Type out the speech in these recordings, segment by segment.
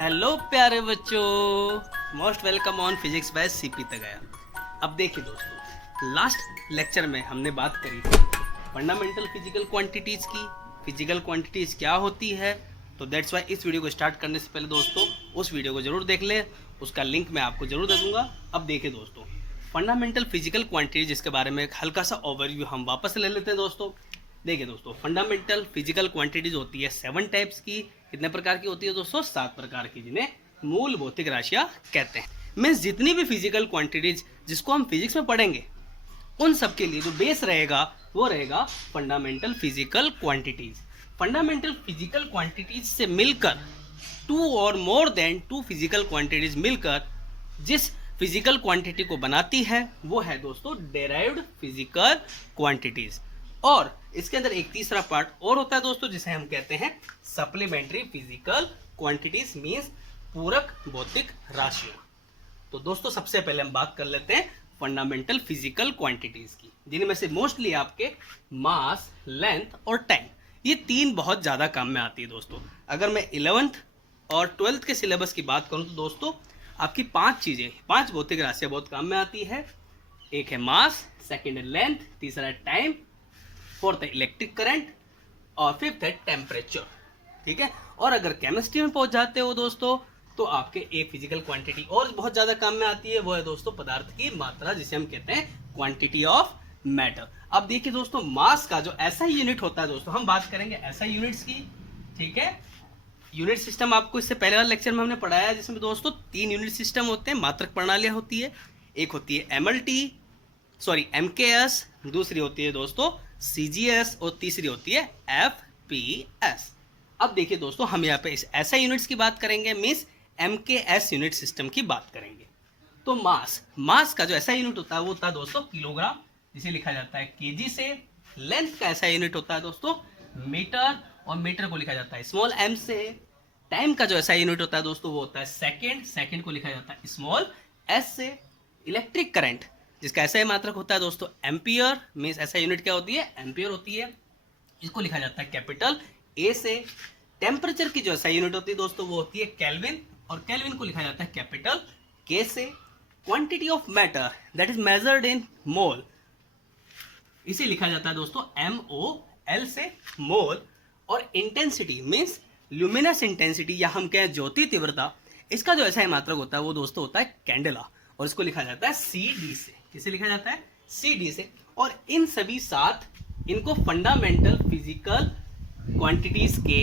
Hello प्यारे बच्चों, most welcome on physics by CP Tagaya. अब देखिए दोस्तों, लास्ट लेक्चर में हमने बात करी थी फंडामेंटल फिजिकल क्वांटिटीज़ की। फिजिकल क्वांटिटीज़ क्या होती है, तो दैट्स वाई इस वीडियो को स्टार्ट करने से पहले दोस्तों उस वीडियो को ज़रूर देख लें, उसका लिंक मैं आपको ज़रूर दे दूँगा। अब देखिए दोस्तों, फंडामेंटल फिजिकल क्वांटिटीज जिसके बारे में एक हल्का सा ओवरव्यू हम वापस ले लेते हैं दोस्तों। देखिए दोस्तों, फंडामेंटल फिजिकल क्वांटिटीज होती है 7 टाइप्स की। कितने प्रकार की होती है दोस्तों? 7 प्रकार की, जिन्हें मूल भौतिक राशियां कहते हैं। मीन्स जितनी भी फिजिकल क्वांटिटीज जिसको हम फिजिक्स में पढ़ेंगे, उन सब के लिए जो बेस रहेगा वो रहेगा fundamental physical quantities. Fundamental physical quantities से मिलकर 2 और मोर देन 2 फिजिकल क्वांटिटीज मिलकर जिस फिजिकल क्वांटिटी को बनाती है वो है दोस्तों डेराइव्ड फिजिकल क्वांटिटीज। और इसके अंदर एक तीसरा पार्ट और होता है दोस्तों, जिसे हम कहते हैं सप्लीमेंट्री फिजिकल क्वांटिटीज, मींस पूरक भौतिक राशियां। तो दोस्तों सबसे पहले हम बात कर लेते हैं फंडामेंटल फिजिकल क्वांटिटीज की, जिनमें से मोस्टली आपके मास, लेंथ और टाइम, ये 3 बहुत ज़्यादा काम में आती है दोस्तों। अगर मैं 11th और 12th के सिलेबस की बात करूं तो दोस्तों आपकी 5 चीज़ें, 5 भौतिक राशियां बहुत काम में आती है। एक है मास, सेकेंड है लेंथ, तीसरा है टाइम, फोर्थ है इलेक्ट्रिक करंट और फिफ्थ है टेम्परेचर। ठीक है। और अगर केमिस्ट्री में पहुंच जाते हो दोस्तों तो आपके एक फिजिकल क्वांटिटी और बहुत ज़्यादा काम में आती है, वो है दोस्तों पदार्थ की मात्रा, जिसे हम कहते हैं क्वांटिटी ऑफ मैटर। अब देखिए दोस्तों, मास का जो ऐसा यूनिट होता है दोस्तों, हम बात करेंगे ऐसा यूनिट्स की। ठीक है। यूनिट सिस्टम आपको इससे पहले वाले लेक्चर में हमने पढ़ाया है, जिसमें दोस्तों 3 यूनिट सिस्टम होते हैं, मात्रक प्रणालियां होती है। एक होती है MKS, दूसरी होती है दोस्तों CGS और तीसरी होती है FPS। अब देखिए दोस्तों, हम यहाँ पे इस ऐसा यूनिट्स की बात करेंगे, मीन्स MKS यूनिट सिस्टम की बात करेंगे। तो मास का जो ऐसा यूनिट होता है वो होता है दोस्तों किलोग्राम, जिसे लिखा जाता है केजी से। लेंथ का ऐसा यूनिट होता है दोस्तों मीटर, और मीटर को लिखा जाता है स्मॉल m से। टाइम का जो ऐसा यूनिट होता है दोस्तों वो होता है सेकेंड, सेकेंड को लिखा जाता है स्मॉल s से। इलेक्ट्रिक करंट जिसका ऐसा ही मात्रक होता है दोस्तों एम्पियर, मीन्स ऐसा यूनिट क्या होती है? एम्पियर होती है, इसको लिखा जाता है कैपिटल A से। टेम्परेचर की जो ऐसा यूनिट होती है दोस्तों वो होती है केल्विन, और केल्विन को लिखा जाता है कैपिटल K से। Quantity of matter that is measured in mole, इसे लिखा जाता है दोस्तों MOL से, मोल। और इंटेंसिटी मीन्स ल्यूमिनस इंटेंसिटी, या हम कहें ज्योति तीव्रता, इसका जो ऐसा ही मात्रक होता है वो दोस्तों होता है कैंडेला, और इसको लिखा जाता है CD से। किसे लिखा जाता है? CD से। और इन सभी 7 इनको फंडामेंटल फिजिकल क्वांटिटीज के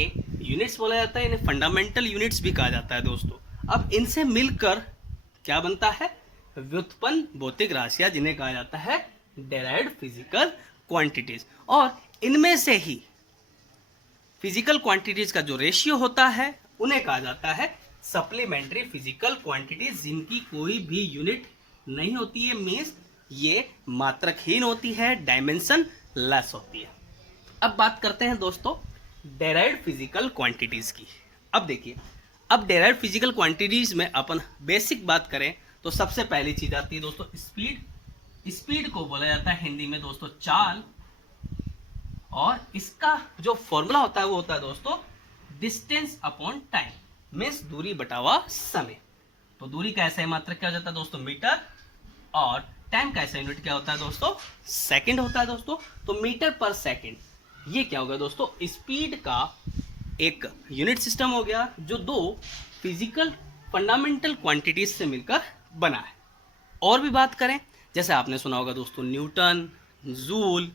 यूनिट्स बोला जाता है, इन्हें फंडामेंटल यूनिट्स भी कहा जाता है दोस्तों। अब इनसे मिलकर क्या बनता है? व्युत्पन्न भौतिक राशियां, जिन्हें कहा जाता है डेराइव्ड फिजिकल क्वांटिटीज। और इनमें से ही फिजिकल क्वांटिटीज का जो रेशियो होता है उन्हें कहा जाता है सप्लीमेंट्री फिजिकल क्वांटिटीज, जिनकी कोई भी यूनिट नहीं होती है, मीन्स ये मात्रकहीन होती है, डायमेंशन लेस होती है। अब बात करते हैं दोस्तों डेराइव्ड फिजिकल क्वांटिटीज की। अब देखिए, अब डेराइव्ड फिजिकल क्वांटिटीज में अपन बेसिक बात करें तो सबसे पहली चीज आती है दोस्तों स्पीड। स्पीड को बोला जाता है हिंदी में दोस्तों चाल, और इसका जो फॉर्मूला होता है वो होता है दोस्तों डिस्टेंस अपॉन टाइम, मीन्स दूरी बटावा समय। तो दूरी का ऐसा मात्रक क्या हो जाता है दोस्तों? मीटर, और टाइम का ऐसा यूनिट क्या होता है दोस्तों? सेकंड होता है दोस्तों। तो मीटर पर सेकंड, ये क्या होगा दोस्तों? स्पीड का एक यूनिट सिस्टम हो गया, जो 2 फिजिकल फंडामेंटल क्वांटिटीज से मिलकर बना है। और भी बात करें, जैसे आपने सुना होगा दोस्तों न्यूटन, जूल,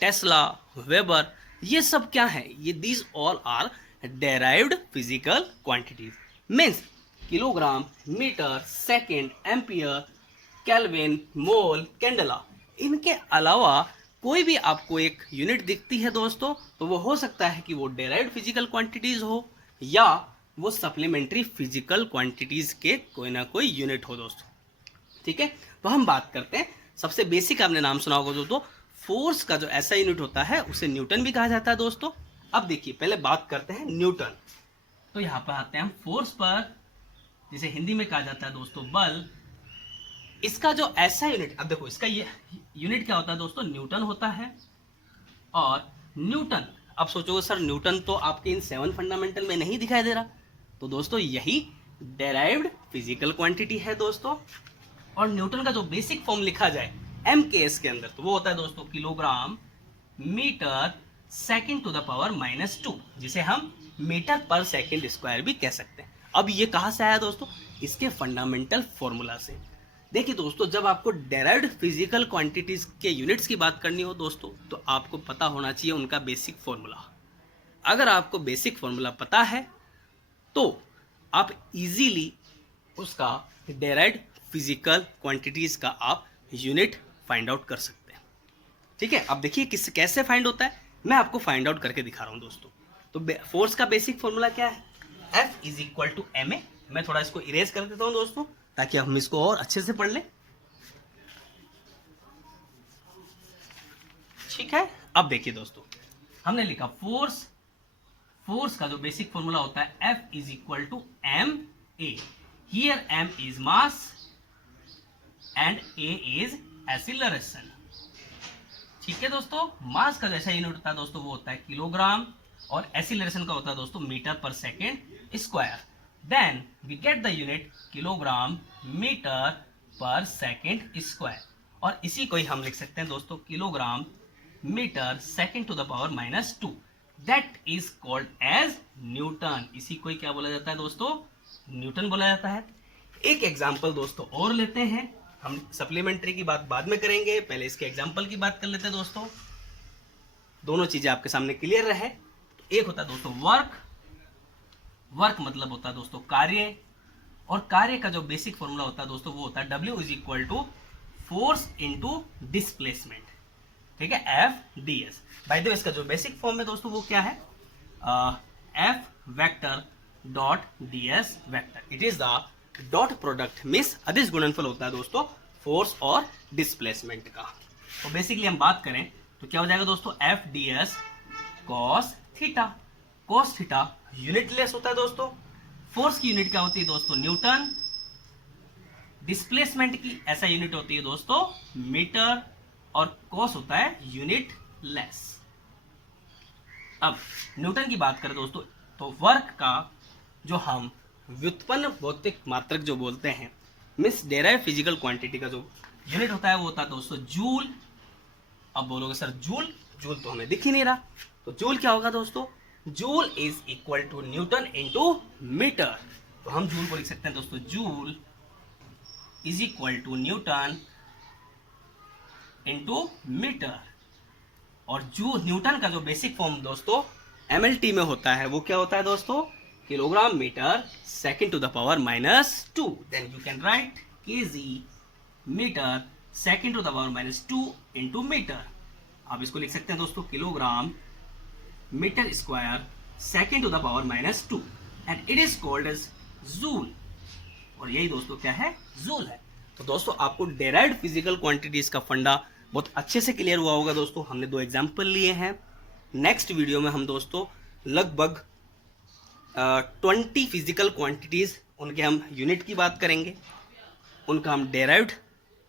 टेस्ला, वेबर, ये सब क्या है? ये these all are derived physical quantities, means kilogram, metre, second, ampere, kelvin, mole, candela. इनके अलावा कोई भी आपको एक यूनिट दिखती है दोस्तों, तो वो हो सकता है कि वो डेराइव्ड फिजिकल क्वांटिटीज हो, या वो सप्लीमेंट्री फिजिकल क्वांटिटीज के कोई ना कोई यूनिट हो दोस्तों। ठीक है। तो हम बात करते हैं, सबसे बेसिक आपने नाम सुना होगा दोस्तों, फोर्स का जो ऐसा यूनिट होता है उसे न्यूटन भी कहा जाता है दोस्तों। अब देखिए, पहले बात करते हैं न्यूटन। तो यहाँ पर आते हैं हम फोर्स पर, जिसे हिंदी में कहा जाता है दोस्तों बल। इसका जो ऐसा यूनिट, अब देखो इसका ये यूनिट क्या होता है दोस्तों? न्यूटन होता है। और न्यूटन अब सोचोगे सर न्यूटन तो आपके इन 7 फंडामेंटल में नहीं दिखाई दे रहा, तो दोस्तों यही डेराइव्ड फिजिकल क्वांटिटी है दोस्तों। और न्यूटन का जो बेसिक फॉर्म लिखा जाए MKS के अंदर, तो वो होता है दोस्तों kilogram metre second to the power -2, जिसे हम मीटर पर सेकेंड स्क्वायर भी कह सकते हैं। अब ये कहाँ से आया दोस्तों? इसके फंडामेंटल फॉर्मूला से। देखिए दोस्तों, जब आपको डेराइव्ड फिजिकल क्वांटिटीज के यूनिट्स की बात करनी हो दोस्तों, तो आपको पता होना चाहिए उनका बेसिक फॉर्मूला। अगर आपको बेसिक फॉर्मूला पता है तो आप इजीली उसका डेराइव्ड फिजिकल क्वांटिटीज का आप यूनिट फाइंड आउट कर सकते हैं। ठीक है, अब देखिए कैसे फाइंड होता है, मैं आपको फाइंड आउट करके दिखा रहा हूं दोस्तों। तो फोर्स का बेसिक फॉर्मूला क्या है? F = ma। मैं थोड़ा इसको इरेज कर देता हूं दोस्तों, ताकि हम इसको और अच्छे से पढ़ लें। ठीक है, अब देखिए दोस्तों, हमने लिखा फोर्स का जो बेसिक फॉर्मूला होता है F = ma। Here m is mass and a is acceleration. ठीक है दोस्तों, मास का जैसा यूनिट होता है दोस्तों वो होता है किलोग्राम, और एक्सीलरेशन का होता है दोस्तों metre per second square. Then we get the unit kilogram metre per second square, और इसी को ही हम लिख सकते हैं दोस्तों kilogram metre second to the power -2। That is called as newton. इसी को ही क्या बोला जाता है दोस्तों? न्यूटन बोला जाता है। एक एग्जाम्पल दोस्तों और लेते हैं, हम सप्लीमेंट्री की बात बाद में करेंगे, पहले इसके एग्जाम्पल की बात कर लेते हैं दोस्तों, दोनों चीजें आपके सामने क्लियर रहे। तो एक होता है दोस्तों वर्क मतलब होता है दोस्तों कार्य, और कार्य का जो बेसिक फॉर्मूला होता है दोस्तों वो होता है W = फोर्स इनटू डिस्प्लेसमेंट। ठीक है, FDS। बाय द वे इसका जो बेसिक फॉर्म है दोस्तों वो क्या है? F vector dot ds vector. It is the dot product, means अदिश गुणनफल होता है दोस्तों फोर्स और डिस्प्लेसमेंट का। तो बेसिकली हम बात करें तो क्या हो जाएगा दोस्तों? FDS cos theta. cos theta unit less होता है दोस्तों। फोर्स की यूनिट क्या होती है दोस्तों? न्यूटन। डिस्प्लेसमेंट की ऐसा यूनिट होती है दोस्तों मीटर, और cos होता है यूनिट लेस। अब न्यूटन की बात करें दोस्तों, तो वर्क का जो हम व्युत्पन्न भौतिक मात्रक जो बोलते हैं, मीन्स डेराइव्ड फिजिकल क्वांटिटी का जो यूनिट होता है वो होता है दोस्तों जूल। अब बोलोगे सर जूल तो हमें दिख ही नहीं रहा, तो जूल क्या होगा दोस्तों? Joule is equal to newton into metre. तो हम जूल को लिख सकते हैं दोस्तों joule is equal to newton into metre. और जो न्यूटन का जो बेसिक फॉर्म दोस्तों MLT में होता है वो क्या होता है दोस्तों? Kilogram metre second to the power -2। Then you can write kg metre second to the power -2 into metre. आप इसको लिख सकते हैं दोस्तों kilogram metre square second to the power -2, and it is called as joule. और यही दोस्तों क्या है? जूल है। तो दोस्तों आपको डेराइव्ड फिजिकल क्वांटिटीज का फंडा बहुत अच्छे से क्लियर हुआ होगा दोस्तों। हमने 2 एग्जाम्पल लिए हैं। नेक्स्ट वीडियो में हम दोस्तों लगभग 20 फिजिकल क्वांटिटीज, उनके हम यूनिट की बात करेंगे, उनका हम डेराइव्ड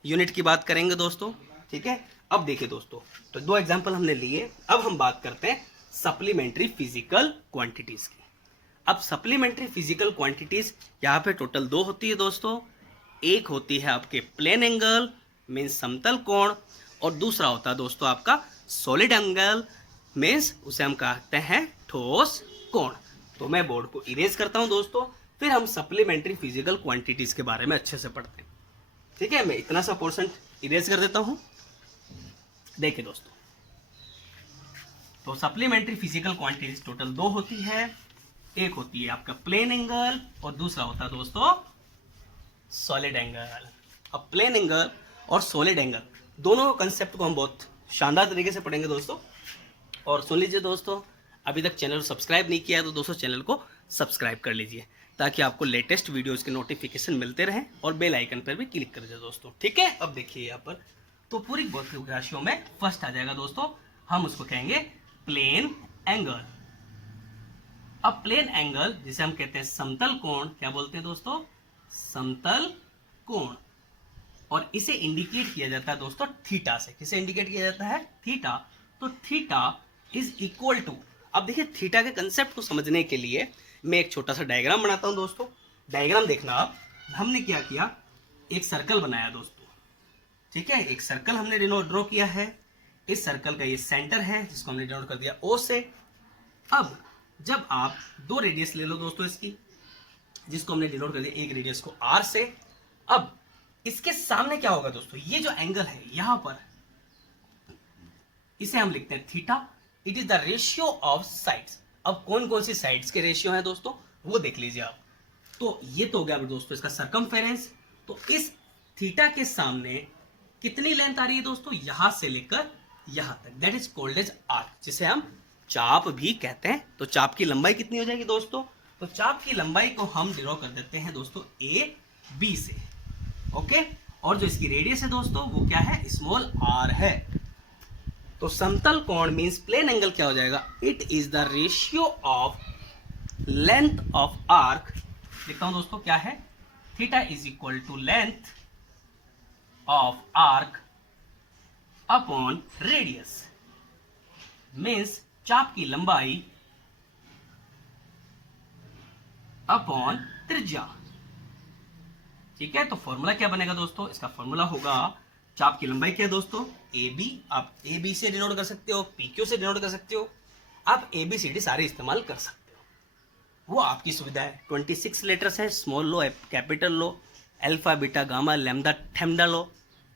यूनिट की बात करेंगे दोस्तों। ठीक है, अब देखिए दोस्तों, तो 2 एग्जाम्पल हमने लिए, अब हम बात करते हैं सप्लीमेंट्री फिजिकल क्वांटिटीज की। अब सप्लीमेंट्री फिजिकल क्वांटिटीज यहाँ पे टोटल 2 होती है दोस्तों। एक होती है आपके प्लेन एंगल मीन्स समतल कोण, और दूसरा होता है दोस्तों आपका सॉलिड एंगल मीन्स उसे हम कहते हैं ठोस कोण। तो मैं बोर्ड को इरेज करता हूं दोस्तों, फिर हम सप्लीमेंट्री फिजिकल क्वांटिटीज के बारे में अच्छे से पढ़ते हैं। ठीक है, मैं इतना सा पोर्शन इरेज कर देता हूं। देखिए दोस्तों, तो सप्लीमेंट्री फिजिकल क्वांटिटीज टोटल 2 होती है। एक होती है आपका प्लेन एंगल, और दूसरा होता है दोस्तों सॉलिड एंगल। अब प्लेन एंगल और सॉलिड एंगल दोनों कंसेप्ट को हम बहुत शानदार तरीके से पढ़ेंगे दोस्तों। और सुन लीजिए दोस्तों, अभी तक चैनल को सब्सक्राइब नहीं किया है तो दोस्तों चैनल को सब्सक्राइब कर लीजिए, ताकि आपको लेटेस्ट वीडियोस के नोटिफिकेशन मिलते रहें, और बेल आइकन पर भी क्लिक कर दीजिए दोस्तों। ठीक है, अब देखिए यहाँ पर तो पूरी भौतिक राशियों में फर्स्ट आ जाएगा दोस्तों, हम उसको कहेंगे प्लेन एंगल। अब प्लेन एंगल जिसे हम कहते हैं समतल कोण, क्या बोलते हैं दोस्तों? समतल कोण। और इसे इंडिकेट किया जाता है दोस्तों थीटा से। किसे इंडिकेट किया जाता है? थीटा। तो थीटा इज इक्वल टू, अब देखिए थीटा के कंसेप्ट को समझने के लिए मैं एक छोटा सा डायग्राम बनाता हूं दोस्तों। डायग्राम देखना आप। हमने क्या किया, एक सर्कल बनाया दोस्तों, ठीक है, एक सर्कल हमने ड्रॉ किया है। इस सर्कल का ये सेंटर है जिसको हमने डिनोट कर दिया O से। अब जब आप दो रेडियस ले लो दोस्तों इसकी, जिसको हमने डिनोट कर दिया एक रेडियस को R से। अब इसके सामने क्या होगा दोस्तों, ये जो एंगल है यहां पर, इसे हम लिखते हैं theta. It is the ratio of sides. अब कौन कौन सी साइड्स के रेशियो है दोस्तों, वो देख लीजिए आप। तो ये तो हो गया दोस्तों इसका सरकमफेरेंस। तो इस थीटा के सामने कितनी लेंथ आ रही है दोस्तों, यहां से लेकर यहां तक, that is called as arc, जिसे हम चाप भी कहते हैं। तो चाप की लंबाई कितनी हो जाएगी दोस्तों, तो चाप की लंबाई को हम ड्रॉ कर देते हैं दोस्तों ए बी से, ओके। और जो इसकी रेडियस है दोस्तों वो क्या है, स्मॉल आर है। तो समतल कोण मींस प्लेन एंगल क्या हो जाएगा, it is the ratio of length of arc. लिखता हूं दोस्तों क्या है, theta is equal to length of arc upon radius, means चाप की लंबाई अपॉन त्रिज्या, ठीक है। तो फॉर्मूला क्या बनेगा दोस्तों, इसका फॉर्मूला होगा, चाप की लंबाई क्या है दोस्तों, ए बी। आप ए बी से डिनोट कर सकते हो, पी क्यू से डिनोट कर सकते हो, आप ए बी सी डी सारे इस्तेमाल कर सकते हो, वो आपकी सुविधा है। 26 लेटर्स है, स्मॉल लो, कैपिटल लो, अल्फा बीटा गामा लैम्डा थैम्डा लो।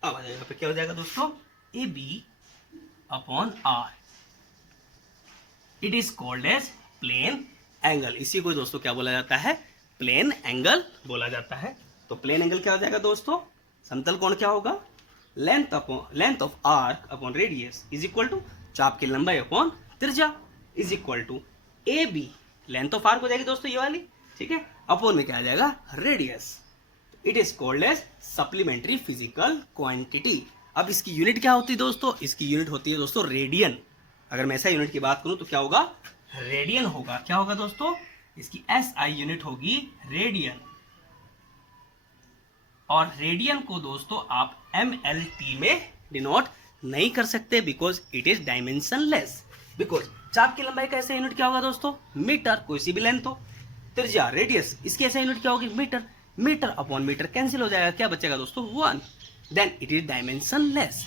अब यहाँ पे क्या हो जाएगा दोस्तों, A B upon R, it is called as plane angle. इसी को दोस्तों क्या बोला जाता है, प्लेन एंगल बोला जाता है। तो प्लेन एंगल क्या हो जाएगा दोस्तों, समतल कोण क्या होगा, length of arc upon radius is equal to चाप की लंबाई अपॉन त्रिज्या is equal to A B. Length of arc हो जाएगी दोस्तों ये वाली, ठीक है, अपॉन में क्या आ जाएगा, radius. It is called as supplementary physical quantity. अब इसकी यूनिट क्या होती है दोस्तों, इसकी यूनिट होती है दोस्तों रेडियन। अगर मैं ऐसा यूनिट की बात करूं तो क्या होगा, रेडियन होगा। क्या होगा दोस्तों, इसकी एसआई यूनिट होगी रेडियन। और रेडियन को दोस्तों आप MLT में डिनोट नहीं कर सकते, because it is dimensionless. Because चाप की लंबाई का ऐसा यूनिट क्या होगा दोस्तों, मीटर, कोई सी भी लेंथ हो। त्रिज्या रेडियस, इसकी ऐसा यूनिट क्या होगी, metre. Metre upon metre cancel हो जाएगा, क्या बचेगा दोस्तों, 1। Then it is dimensionless.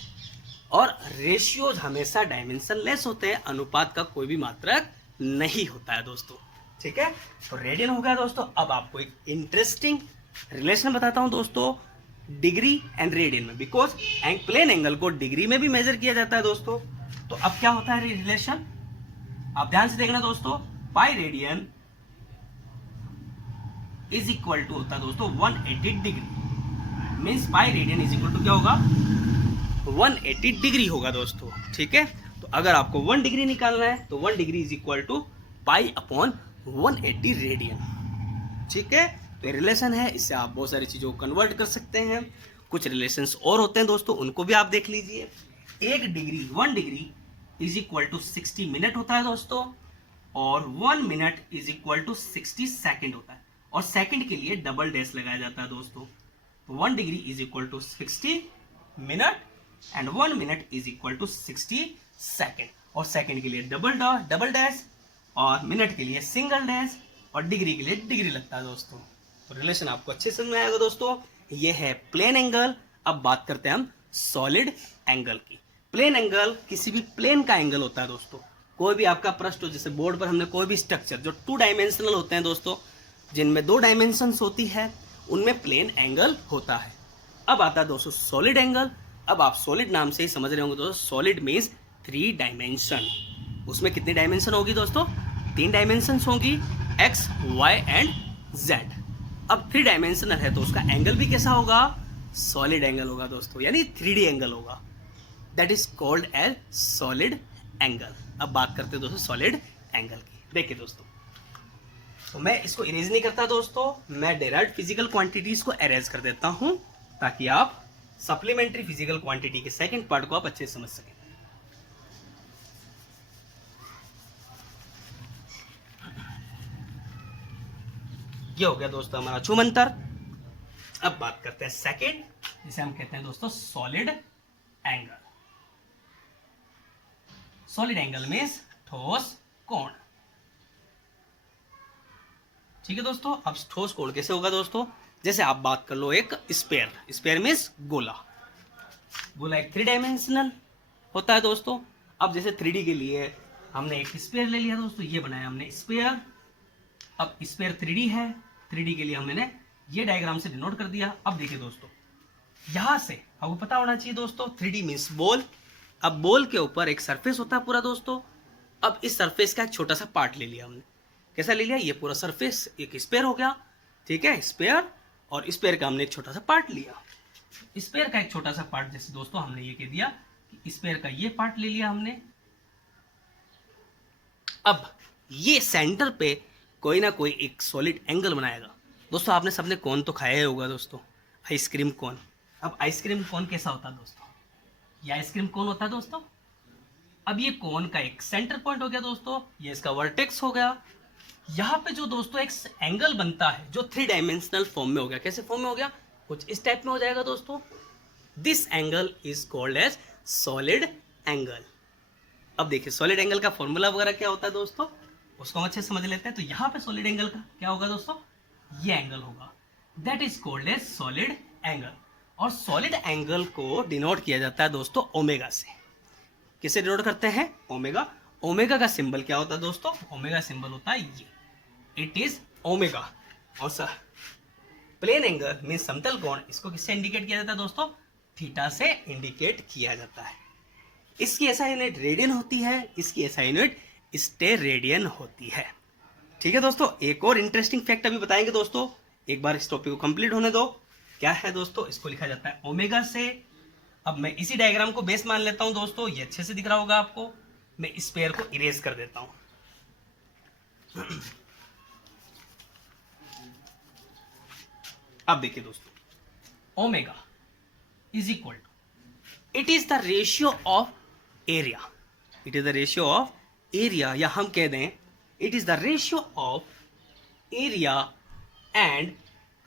और रेशियोज हमेशा डायमेंशनलेस होते हैं, अनुपात का कोई भी मात्रक नहीं होता है दोस्तों, ठीक है। तो रेडियन हो गया दोस्तों। अब आपको एक इंटरेस्टिंग रिलेशन बताता हूं दोस्तों, डिग्री एंड रेडियन में, बिकॉज प्लेन एंगल को डिग्री में भी मेजर किया जाता है दोस्तों। तो अब क्या होता है रिलेशन, आप ध्यान से देखना दोस्तों, pi radian is equal to होता है दोस्तों 180 degree, means pi radian is equal to क्या होगा, 180 डिग्री होगा दोस्तों, ठीक है। तो अगर आपको 1 डिग्री निकालना है तो 1 degree is equal to pi upon 180 radian, ठीक है। तो ये रिलेशन है, इससे आप बहुत सारी चीज़ों को कन्वर्ट कर सकते हैं। कुछ रिलेशंस और होते हैं दोस्तों, उनको भी आप देख लीजिए। 1 degree is equal to 60 minute होता है दोस्तों, और 1 minute is equal to 60 second होता है, और सेकेंड के लिए डबल डैश लगाया जाता है दोस्तों। तो 1 degree is equal to 60 minute and 1 minute is equal to 60 second, और सेकेंड के लिए डबल डैश, और मिनट के लिए सिंगल डैश, और डिग्री के लिए डिग्री लगता है दोस्तों। तो रिलेशन आपको अच्छे समझ में आएगा दोस्तों। ये है प्लेन एंगल। अब बात करते हैं हम सॉलिड एंगल की। प्लेन एंगल किसी भी प्लेन का एंगल होता है दोस्तों। कोई भी आपका पृष्ठ हो, जैसे बोर्ड पर हमने कोई भी स्ट्रक्चर जो 2 डायमेंशनल होते हैं दोस्तों, जिनमें 2 डायमेंशंस होती है, उनमें प्लेन एंगल होता है। अब आता है दोस्तों सॉलिड एंगल। अब आप सॉलिड नाम से ही समझ रहे होंगे दोस्तों, सॉलिड मीन्स 3 डायमेंशन। उसमें कितनी डायमेंशन होगी दोस्तों, 3 डायमेंशन होगी, एक्स वाई एंड जेड। अब 3 डायमेंशनल है तो उसका एंगल भी कैसा होगा, सॉलिड एंगल होगा दोस्तों, यानी 3D एंगल होगा। That is called as solid angle. अब बात करते हैं दोस्तों सॉलिड एंगल की। देखिए दोस्तों, तो मैं इसको इरेज नहीं करता दोस्तों, मैं डायरेक्ट फिजिकल क्वांटिटीज को अरेज कर देता हूं, ताकि आप सप्लीमेंट्री फिजिकल क्वांटिटी के सेकंड पार्ट को आप अच्छे से समझ सकें। ये हो गया दोस्तों हमारा छूमंतर। अब बात करते हैं सेकंड, जिसे हम कहते हैं दोस्तों solid angle. Solid angle means ठोस कोण। ठीक है दोस्तों, अब ठोस कोण कैसे होगा दोस्तों, जैसे आप बात कर लो एक स्पेयर, स्पेयर मीन्स गोला, गोला एक 3 डायमेंशनल होता है दोस्तों। अब जैसे 3D के लिए हमने एक स्पेयर ले लिया दोस्तों, ये बनाया हमने स्पेयर। अब स्पेयर 3D है, 3D के लिए हमने ये डायग्राम से डिनोट कर दिया। अब देखिए दोस्तों, यहां से आपको पता होना चाहिए दोस्तों 3D मीन्स बॉल। अब बॉल के ऊपर एक सरफेस होता है पूरा दोस्तों। अब इस सरफेस का एक छोटा सा पार्ट ले लिया हमने, कैसा ले लिया, ये पूरा सरफेस एक स्पेयर हो गया। ठीक है, स्पेयर, और स्पेयर का हमने एक छोटा सा पार्ट लिया। स्पेयर का एक छोटा सा पार्ट, जैसे दोस्तों हमने ये कह दिया कि स्पेयर का ये पार्ट ले लिया हमने। अब ये सेंटर पे कोई ना कोई एक सॉलिड एंगल बनाएगा दोस्तों। आपने सबने कौन तो खाया ही होगा दोस्तों, आइसक्रीम कोन। अब आइसक्रीम कोन कैसा होता है दोस्तों, ये आइसक्रीम कोन होता है दोस्तों। अब ये कोन का एक सेंटर पॉइंट हो गया दोस्तों, ये इसका वर्टेक्स हो गया। यहाँ पे जो दोस्तों एक एंगल बनता है जो 3 डायमेंशनल फॉर्म में हो गया, कैसे फॉर्म में हो गया, कुछ इस टाइप में हो जाएगा दोस्तों। This angle is called as solid angle. अब देखिए सॉलिड एंगल का फॉर्मूला वगैरह क्या होता है दोस्तों, उसको हम अच्छे से समझ लेते हैं। तो यहाँ पे सॉलिड एंगल का क्या होगा दोस्तों, ये एंगल होगा, that is called as solid angle. और सॉलिड एंगल को डिनोट किया जाता है दोस्तों ओमेगा से। किसे डिनोट करते हैं, ओमेगा। ओमेगा का सिंबल क्या होता है दोस्तों, ओमेगा सिंबल होता है ये, इट इज ओमेगा। और सर प्लेन एंगल मीन समतल कोण, इसको किससे इंडिकेट किया जाता है दोस्तों, थीटा से इंडिकेट किया जाता है। इसकी एसआई यूनिट रेडियन होती है, इसकी एसआई यूनिट स्टेरेडियन होती है। ठीक है दोस्तों, एक और इंटरेस्टिंग फैक्ट अभी बताएंगे दोस्तों, एक बार इस टॉपिक को कंप्लीट होने दो। क्या है दोस्तों, इसको लिखा जाता है ओमेगा से। अब मैं इसी डायग्राम को बेस मान लेता हूं दोस्तों, ये अच्छे से दिख रहा होगा आपको। मैं इस पेयर को इरेज कर देता हूं। अब देखिए दोस्तों, omega is equal to, it is the ratio of area, it is the ratio of area, या हम कह दें it is the ratio of area and,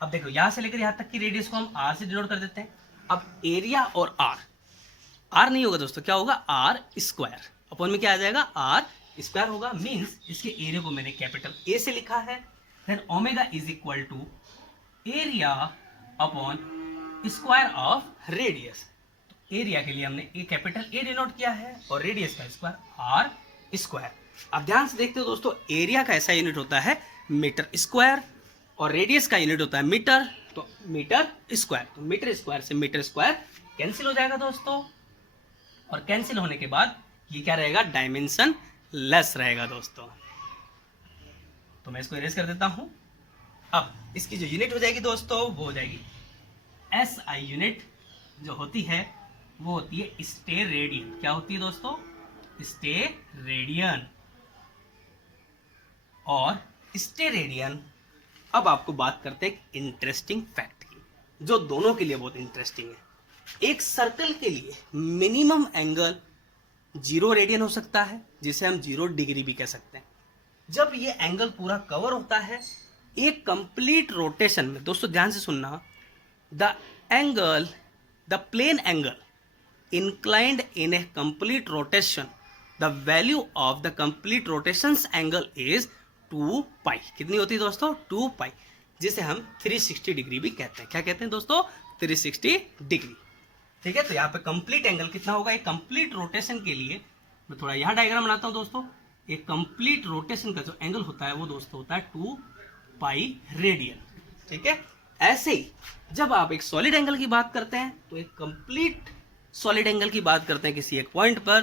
अब देखो यहां से लेकर यहां तक की रेडियस को हम आर से डिनोट कर देते हैं। अब एरिया और आर नहीं होगा दोस्तों, क्या होगा, आर स्क्वायर, अपॉन में क्या आ जाएगा, आर स्क्वायर होगा। मींस इसके एरिया को मैंने कैपिटल ए से लिखा है। Then omega is equal to area upon square of radius. तो एरिया के लिए हमने ए कैपिटल ए डिनोट किया है और रेडियस का स्क्वायर आर स्क्वायर। अब ध्यान से देखते हो दोस्तों, एरिया का ऐसा यूनिट होता है मीटर स्क्वायर और रेडियस का यूनिट होता है मीटर, तो मीटर स्क्वायर। तो मीटर स्क्वायर से मीटर स्क्वायर कैंसिल हो जाएगा दोस्तों, और कैंसिल होने के बाद ये क्या रहेगा, डायमेंशन लेस रहेगा दोस्तों। तो मैं इसको इरेज कर देता हूं। अब इसकी जो यूनिट हो जाएगी दोस्तों, वो हो जाएगी एसआई यूनिट, जो होती है वो होती है स्टेरेडियन। क्या होती है दोस्तों, स्टेरेडियन। और स्टेरेडियन, अब आपको बात करते हैं एक इंटरेस्टिंग फैक्ट की, जो दोनों के लिए बहुत इंटरेस्टिंग है। एक सर्कल के लिए मिनिमम एंगल 0 रेडियन हो सकता है, जिसे हम 0 डिग्री भी कह सकते हैं। जब ये एंगल पूरा कवर होता है एक कंप्लीट रोटेशन में, दोस्तों ध्यान से सुनना, the angle, the plane angle inclined in a complete rotation, the value of the complete rotation's angle is 2 पाई। कितनी होती है दोस्तों, 2 पाई, जिसे हम 360 डिग्री भी कहते हैं। क्या कहते हैं दोस्तों, 360 डिग्री। ठीक है, तो यहाँ पे कंप्लीट एंगल कितना होगा, एक कंप्लीट रोटेशन के लिए मैं थोड़ा यहाँ डायग्राम बनाता हूँ दोस्तों। एक कंप्लीट रोटेशन का जो एंगल होता है वो दोस्तों होता है 2 पाई रेडियन। ठीक है, ऐसे ही जब आप एक सॉलिड एंगल की बात करते हैं तो एक कंप्लीट सॉलिड एंगल की बात करते हैं किसी एक पॉइंट पर,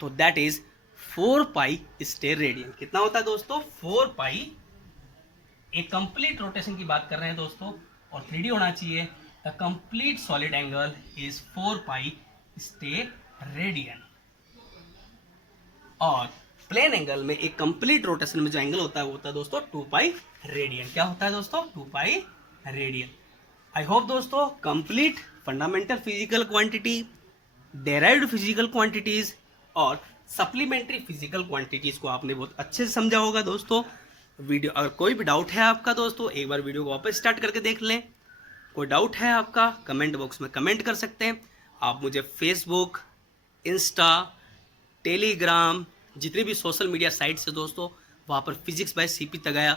तो दैट इज 4 पाई स्टेर रेडियन। कितना होता है दोस्तों, 4 पाई। एक कंप्लीट रोटेशन की बात कर रहे हैं दोस्तों, और 3D होना चाहिए। The complete solid angle is 4 pi steradian. और प्लेन एंगल में एक कंप्लीट रोटेशन में जो एंगल होता है वो होता है दोस्तों 2 पाई रेडियन। क्या होता है दोस्तों, 2 पाई रेडियन। आई होप दोस्तों complete fundamental physical quantity, derived physical quantities और सप्लीमेंट्री फिजिकल क्वांटिटीज को आपने बहुत अच्छे से समझा होगा दोस्तों। वीडियो, अगर कोई भी डाउट है आपका दोस्तों, एक बार वीडियो को वापस स्टार्ट करके देख लें। कोई डाउट है आपका, कमेंट बॉक्स में कमेंट कर सकते हैं। आप मुझे फेसबुक, इंस्टा, टेलीग्राम, जितनी भी सोशल मीडिया साइट्स है दोस्तों, वहाँ पर physics by CP Tagaya,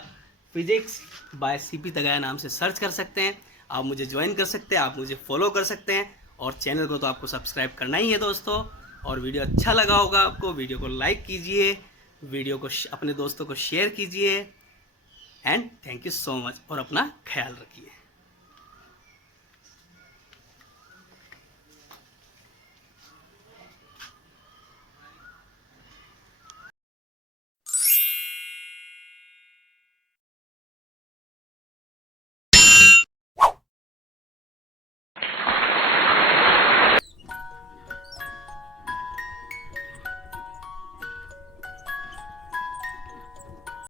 physics by CP Tagaya नाम से सर्च कर सकते हैं। आप मुझे ज्वाइन कर सकते हैं, आप मुझे फॉलो कर सकते हैं, और चैनल को तो आपको सब्सक्राइब करना ही है दोस्तों। और वीडियो अच्छा लगा होगा आपको, वीडियो को लाइक कीजिए, वीडियो को अपने दोस्तों को शेयर कीजिए। And thank you so much, और अपना ख्याल रखिए।